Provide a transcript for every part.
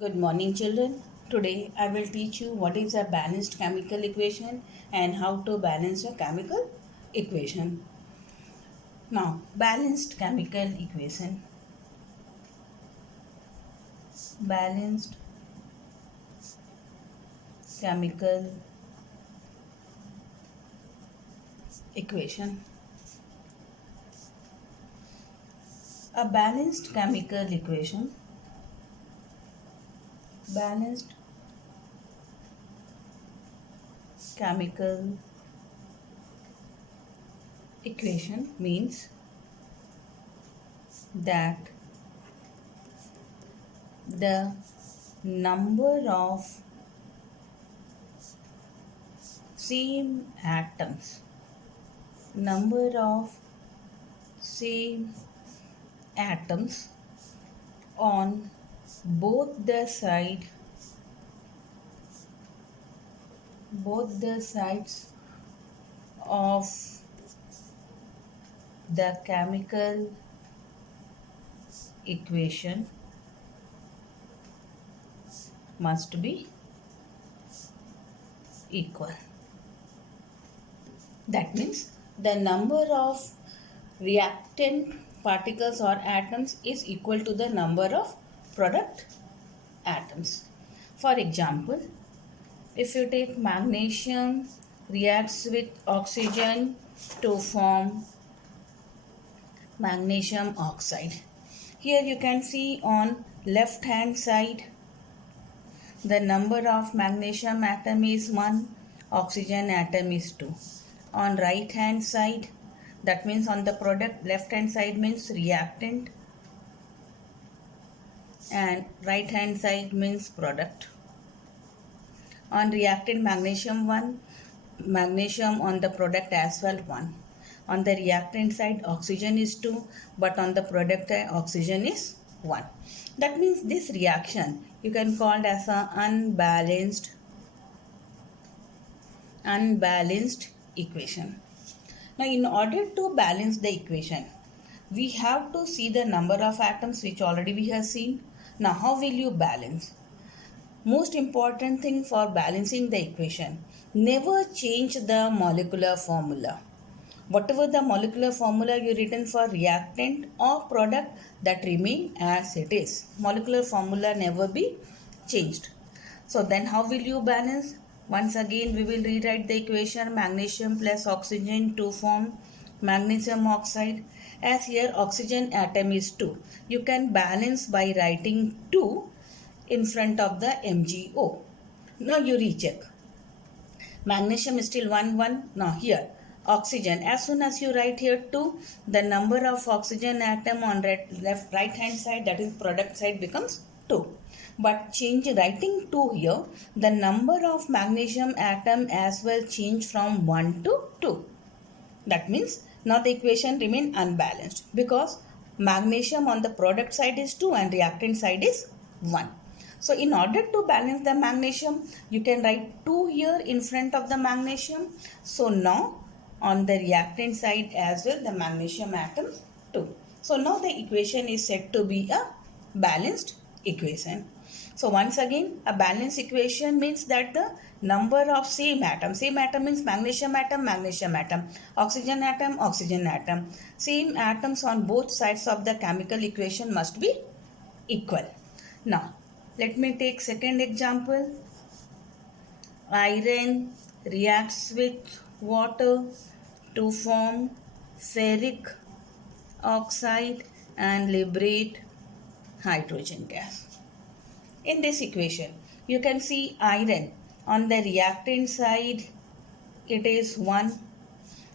Good morning, children. Today I will teach you what is a balanced chemical equation and how to balance a chemical equation. Now, balanced chemical equation. Balanced chemical equation. A balanced chemical equation. Balanced chemical equation means that the number of same atoms number of same atoms on both the sides of the chemical equation must be equal. That means the number of reactant particles or atoms is equal to the number of product atoms. For example, if you take magnesium reacts with oxygen to form magnesium oxide. Here you can see on left hand side the number of magnesium atom is 1, oxygen atom is 2. On right hand side, that means on the product, left hand side means reactant and right hand side means product. On reactant magnesium 1, magnesium on the product as well 1. On the reactant side oxygen is 2, but on the product oxygen is 1. That means this reaction you can call it as a unbalanced equation. Now in order to balance the equation, we have to see the number of atoms which already we have seen. Now how will you balance? Most important thing for balancing the equation, never change the molecular formula. Whatever the molecular formula you written for reactant or product, that remain as it is. Molecular formula never be changed. So then how will you balance? Once again we will rewrite the equation magnesium plus oxygen to form magnesium oxide. As here oxygen atom is 2. You can balance by writing 2 in front of the MgO. Now you recheck. Magnesium is still 1 1. Now here oxygen, as soon as you write here 2, the number of oxygen atom on right hand side, that is product side, becomes 2. But change writing 2 here, the number of magnesium atom as well change from 1 to 2. That means now the equation remain unbalanced because magnesium on the product side is 2 and reactant side is 1. So in order to balance the magnesium, you can write 2 here in front of the magnesium. So now on the reactant side as well, the magnesium atoms 2. So now the equation is said to be a balanced equation. So once again, a balanced equation means that the number of same atom means magnesium atom, oxygen atom, same atoms on both sides of the chemical equation must be equal. Now, let me take second example. Iron reacts with water to form ferric oxide and liberate hydrogen gas. In this equation, you can see iron on the reactant side it is 1,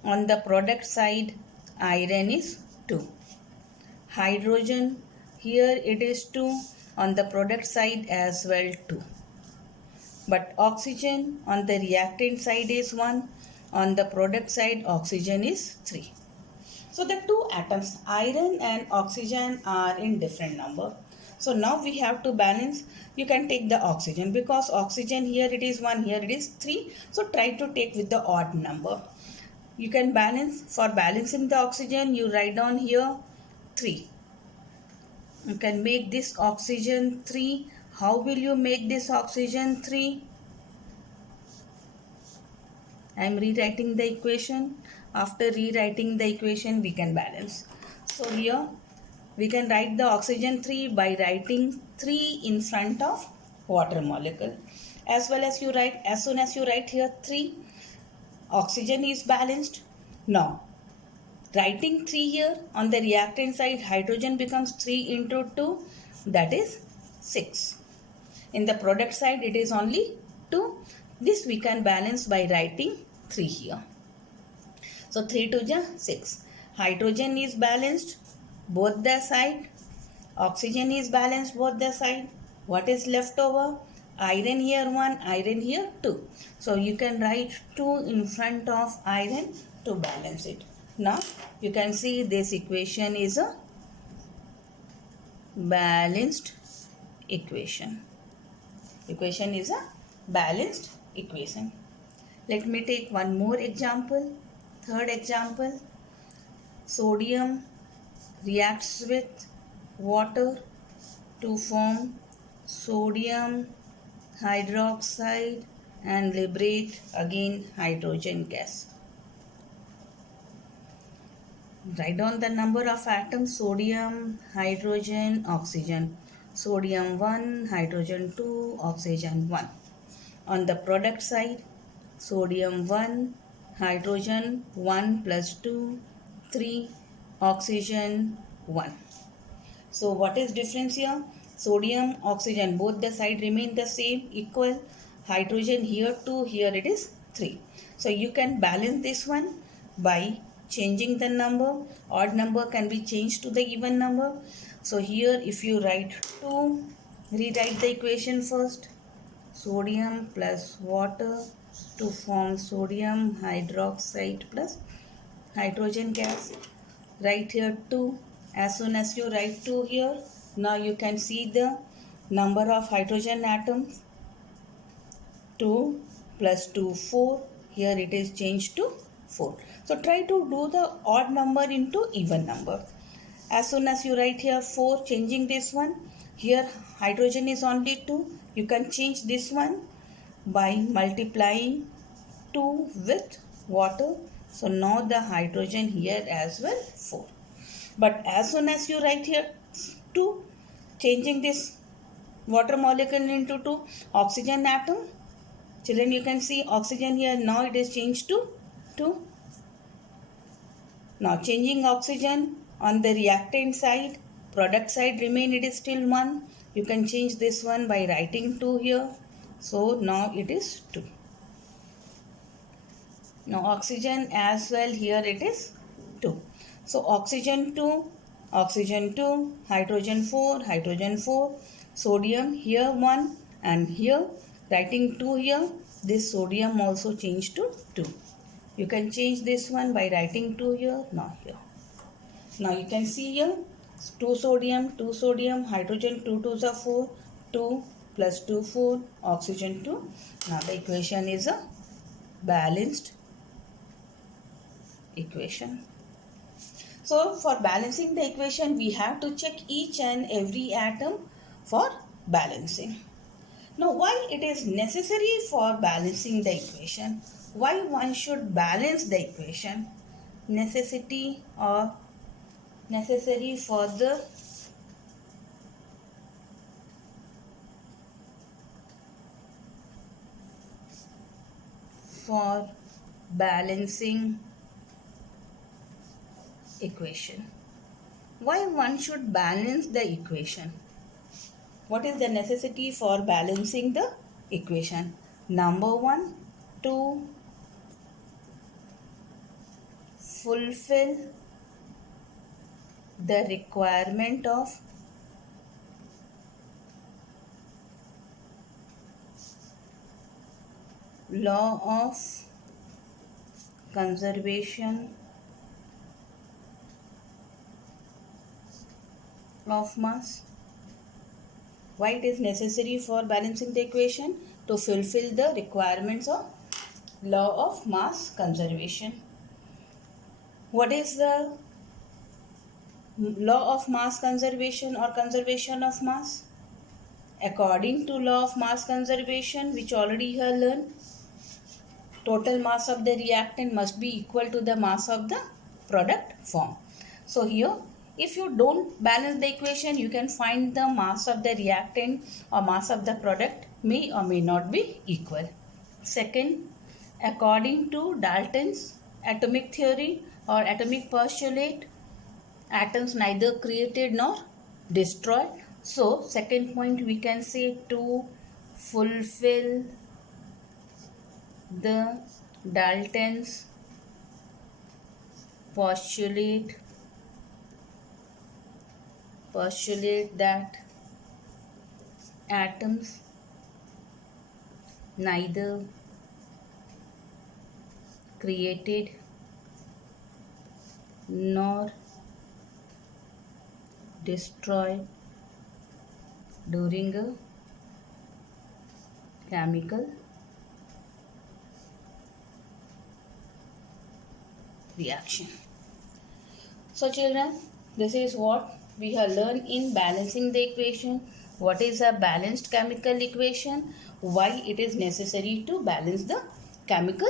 on the product side iron is 2. Hydrogen here it is 2, on the product side as well 2. But oxygen on the reactant side is 1, on the product side oxygen is 3. So the two atoms iron and oxygen are in different number. So now we have to balance. You can take the oxygen because oxygen here it is 1, here it is 3. So try to take with the odd number. You can balance. For balancing the oxygen, you write down here 3. You can make this oxygen 3 How will you make this oxygen 3? I am rewriting the equation. After rewriting the equation, we can balance. So here we can write the oxygen 3 by writing 3 in front of water molecule. As well as you write, as soon as you write here 3, oxygen is balanced. Now, writing 3 here, on the reactant side, hydrogen becomes 3 into 2, that is 6. In the product side, it is only 2. This we can balance by writing 3 here. So 3 to the 6. Hydrogen is balanced both the side. Oxygen is balanced both the side. What is left over? Iron here 1, iron here 2. So you can write 2 in front of iron to balance it. Now you can see this equation is a balanced equation. Equation is a balanced equation. Let me take one more example. Third example. Sodium reacts with water to form sodium hydroxide and liberate again hydrogen gas. Write down the number of atoms: sodium, hydrogen, oxygen. Sodium 1, hydrogen 2, oxygen 1. On the product side, sodium 1, hydrogen 1 plus 2, 3, oxygen 1. So what is difference here? Sodium, oxygen, both the side remain the same, equal. Hydrogen here 2, here it is 3. So you can balance this one by changing the number. Odd number can be changed to the even number. So here if you write 2, rewrite the equation first. Sodium plus water to form sodium hydroxide plus hydrogen gas. Write here 2. As soon as you write 2 here, now you can see the number of hydrogen atoms. 2 plus 2, 4. Here it is changed to 4. So try to do the odd number into even number. As soon as you write here 4, changing this one. Here hydrogen is only 2. You can change this one by multiplying 2 with water. So now the hydrogen here as well 4. But as soon as you write here 2, changing this water molecule into 2, oxygen atom. Children, you can see oxygen here, now it is changed to 2. Now changing oxygen on the reactant side, product side remain, it is still 1. You can change this one by writing 2 here. So now it is 2. Now oxygen as well, here it is 2. So oxygen 2, hydrogen 4, sodium here 1 and here writing 2 here, this sodium also changed to 2. You can change this one by writing 2 here, not here. Now you can see here 2 sodium, hydrogen 2 2s are 4, 2 plus 2 4, oxygen 2. Now the equation is a balanced equation. So for balancing the equation, we have to check each and every atom for balancing. Now why it is necessary for balancing the equation? Why one should balance the equation? Necessity or necessary for balancing equation. Why one should balance the equation? What is the necessity for balancing the equation? Number 1, to fulfill the requirement of law of conservation of mass. Why it is necessary for balancing the equation? To fulfill the requirements of law of mass conservation. What is the law of mass conservation or conservation of mass? According to law of mass conservation, which already you have learned, total mass of the reactant must be equal to the mass of the product formed. So here, if you don't balance the equation, you can find the mass of the reactant or mass of the product may or may not be equal. Second, according to Dalton's atomic theory or atomic postulate, atoms neither created nor destroyed. So second point we can say, to fulfill the Dalton's postulate that atoms neither created nor destroyed during a chemical reaction. So children, this is what we have learned in balancing the equation. What is a balanced chemical equation? Why it is necessary to balance the chemical